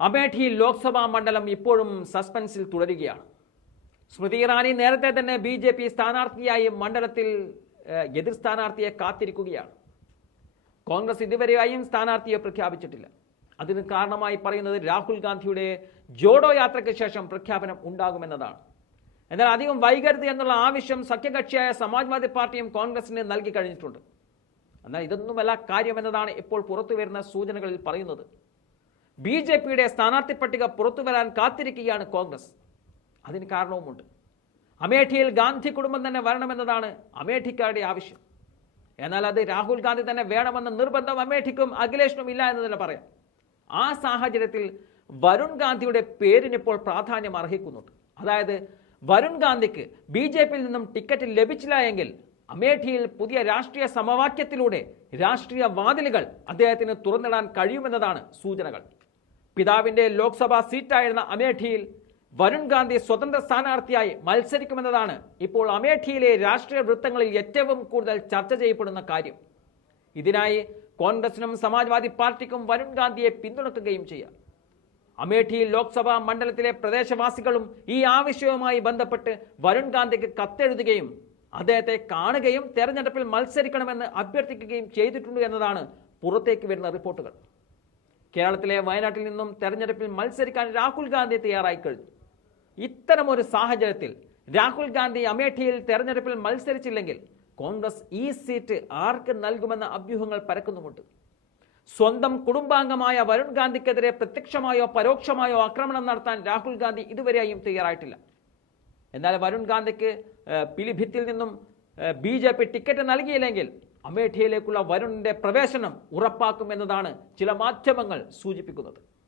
അമേഠി ലോക്സഭാ മണ്ഡലം ഇപ്പോഴും സസ്പെൻസിൽ തുടരുകയാണ്. സ്മൃതി ഇറാനി നേരത്തെ തന്നെ ബി ജെ പി സ്ഥാനാർത്ഥിയായി മണ്ഡലത്തിൽ എതിർ സ്ഥാനാർത്ഥിയെ കാത്തിരിക്കുകയാണ്. കോൺഗ്രസ് ഇതുവരെയായും സ്ഥാനാർത്ഥിയെ പ്രഖ്യാപിച്ചിട്ടില്ല. അതിന് കാരണമായി പറയുന്നത് രാഹുൽ ഗാന്ധിയുടെ ജോഡോ യാത്രയ്ക്ക് ശേഷം പ്രഖ്യാപനം ഉണ്ടാകുമെന്നതാണ്. എന്നാൽ അധികം വൈകരുത് എന്നുള്ള ആവശ്യം സഖ്യകക്ഷിയായ സമാജ്വാദി പാർട്ടിയും കോൺഗ്രസിന് നൽകി കഴിഞ്ഞിട്ടുണ്ട്. എന്നാൽ ഇതൊന്നുമല്ല കാര്യമെന്നതാണ് ഇപ്പോൾ പുറത്തു വരുന്ന സൂചനകളിൽ പറയുന്നത്. ബി ജെ പിയുടെ സ്ഥാനാർത്ഥി പട്ടിക പുറത്തു വരാൻ കാത്തിരിക്കുകയാണ് കോൺഗ്രസ്. അതിന് കാരണവുമുണ്ട്. അമേഠിയിൽ ഗാന്ധി കുടുംബം തന്നെ വരണമെന്നതാണ് അമേഠിക്കാരുടെ ആവശ്യം. എന്നാൽ അത് രാഹുൽ ഗാന്ധി തന്നെ വേണമെന്ന നിർബന്ധം അമേഠിക്കും അഖിലേഷിനും ഇല്ല എന്ന് തന്നെ പറയാം. ആ സാഹചര്യത്തിൽ വരുൺ ഗാന്ധിയുടെ പേരിന് ഇപ്പോൾ പ്രാധാന്യം അർഹിക്കുന്നുണ്ട്. അതായത് വരുൺ ഗാന്ധിക്ക് ബി ജെ പിയിൽ നിന്നും ടിക്കറ്റ് ലഭിച്ചില്ല എങ്കിൽ അമേഠിയിൽ പുതിയ രാഷ്ട്രീയ സമവാക്യത്തിലൂടെ രാഷ്ട്രീയ വാതിലുകൾ അദ്ദേഹത്തിന് തുറന്നിടാൻ കഴിയുമെന്നതാണ് സൂചനകൾ. പിതാവിന്റെ ലോക്സഭാ സീറ്റായിരുന്ന അമേഠിയിൽ വരുൺ ഗാന്ധി സ്വതന്ത്ര സ്ഥാനാർത്ഥിയായി മത്സരിക്കുമെന്നതാണ് ഇപ്പോൾ അമേഠിയിലെ രാഷ്ട്രീയ വൃത്തങ്ങളിൽ ഏറ്റവും കൂടുതൽ ചർച്ച ചെയ്യപ്പെടുന്ന കാര്യം. ഇതിനായി കോൺഗ്രസിനും സമാജ്വാദി പാർട്ടിക്കും വരുൺ ഗാന്ധിയെ പിന്തുണക്കുകയും ചെയ്യാം. അമേഠി ലോക്സഭാ മണ്ഡലത്തിലെ പ്രദേശവാസികളും ഈ ആവശ്യവുമായി ബന്ധപ്പെട്ട് വരുൺ ഗാന്ധിക്ക് കത്തെഴുതുകയും അദ്ദേഹത്തെ കാണുകയും തെരഞ്ഞെടുപ്പിൽ മത്സരിക്കണമെന്ന് അഭ്യർത്ഥിക്കുകയും ചെയ്തിട്ടുണ്ട് എന്നതാണ് പുറത്തേക്ക് വരുന്ന റിപ്പോർട്ടുകൾ. കേരളത്തിലെ വയനാട്ടിൽ നിന്നും തെരഞ്ഞെടുപ്പിൽ മത്സരിക്കാൻ രാഹുൽ ഗാന്ധി തയ്യാറായി കഴിഞ്ഞു. ഇത്തരമൊരു സാഹചര്യത്തിൽ രാഹുൽ ഗാന്ധി അമേഠിയിൽ തെരഞ്ഞെടുപ്പിൽ മത്സരിച്ചില്ലെങ്കിൽ കോൺഗ്രസ് ഈ സീറ്റ് ആർക്ക് നൽകുമെന്ന അഭ്യൂഹങ്ങൾ പരക്കുന്നുമുണ്ട്. സ്വന്തം കുടുംബാംഗമായ വരുൺ ഗാന്ധിക്കെതിരെ പ്രത്യക്ഷമായോ പരോക്ഷമായോ ആക്രമണം നടത്താൻ രാഹുൽ ഗാന്ധി ഇതുവരെയും തയ്യാറായിട്ടില്ല. എന്നാൽ വരുൺ ഗാന്ധിക്ക് പിലിഭിത്തിൽ നിന്നും ബി ടിക്കറ്റ് നൽകിയില്ലെങ്കിൽ അമേഠിയിലേക്കുള്ള വരുണിന്റെ പ്രവേശനം ഉറപ്പാക്കുമെന്നതാണ് ചില മാധ്യമങ്ങൾ സൂചിപ്പിക്കുന്നത്.